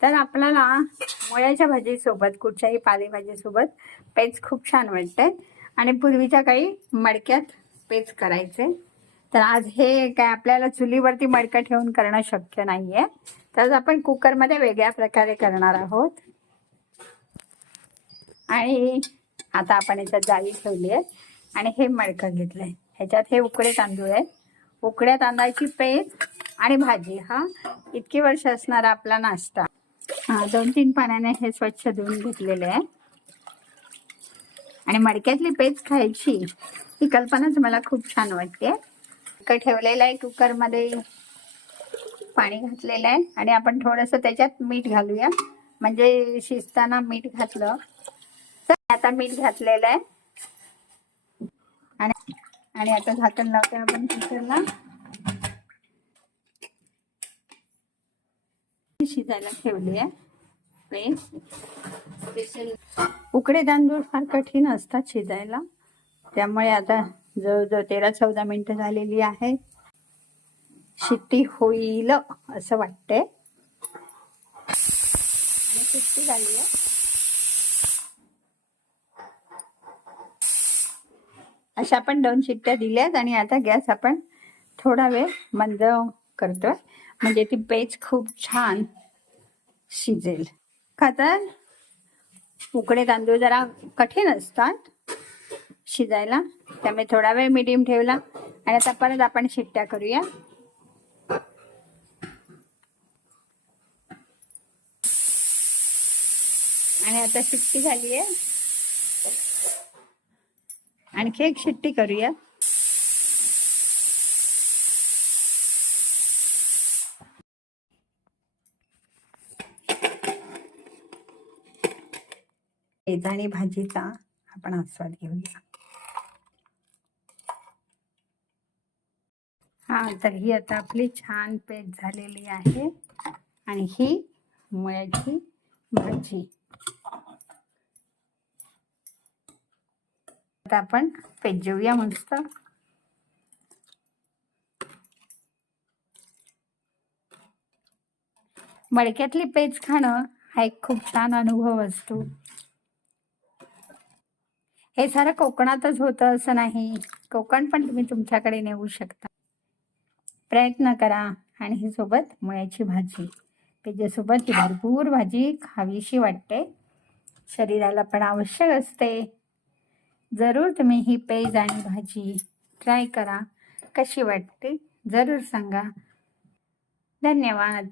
तर आपल्याला मुळ्याच्या भाजीसोबत कुठच्याही पालेभाजीसोबत पेज खूप छान वाटते आणि पूर्वीच्या काही मडक्यात पेज करायचे. तर आज हे काय आपल्याला चुलीवरती मडकं ठेवून करणं शक्य नाहीये, तर आपण कुकरमध्ये वेगळ्या प्रकारे करणार आहोत. आणि आता आपण याच्यात जाळी ठेवली आहे आणि हे मडकं घेतलंय. ह्याच्यात हे उकडे तांदूळ आहे. उकड्या तांदळाची पेज आणि भाजी हा इतकी वर्ष असणारा आपला नाश्ता. 2-3 पाण्याने हे स्वच्छ धुवून घेतलेले आहे. आणि मडक्यातली पेज खायची ही कल्पनाच मला खूप छान वाटते. ठेवलेलं आहे कुकरमध्ये, पाणी घातलेलं आहे आणि आपण थोडंसं त्याच्यात मीठ घालूया, म्हणजे शिजताना मीठ घातलं तर. आता मीठ घातलेलं आहे आणि आता झाकण लावते आपण कुकरला. शिजायला ठेवली आहे पेज. उकडे तांदूळ फार कठीण असतात शिजायला, त्यामुळे आता जवळजवळ 13-14 मिनिटं झालेली आहे. शिट्टी होईल असं वाटतंय आणि शिट्टी झाली आहे. अशा आपण 2 शिट्ट्या दिल्यात आणि आता गॅस आपण थोडा वेळ मंद करतोय, म्हणजे ती पेज खूप छान शिजेल. खातर उकडे तांदूळ जरा कठीण असतात शिजायला, त्यामुळे थोडा वेळ मीडियम ठेवला आणि आता परत आपण शिट्ट्या करूया. आणि आता शिट्टी झाली आहे, आणखी एक शिट्टी करूया. पेज आणि भाजीचा आपण आस्वाद घेऊया. तर ही आता आपली छान पेज झालेली आहे आणि ही मुळ्याची भाजी. आता आपण पेज जेवूया मस्त. मडक्यातली पेज खाणं हा एक खूप छान अनुभव असतो. हे सारं कोकणातच होतं असं नाही, कोकण पण तुम्ही तुमच्याकडे नेऊ शकता. प्रयत्न करा. आणि ही सोबत मुळ्याची भाजी, त्याच्यासोबत ही भरपूर भाजी खावीशी वाटते, शरीराला पण आवश्यक असते. जरूर तुम्ही ही पेज आणि भाजी ट्राय करा, कशी वाटते जरूर सांगा. धन्यवाद.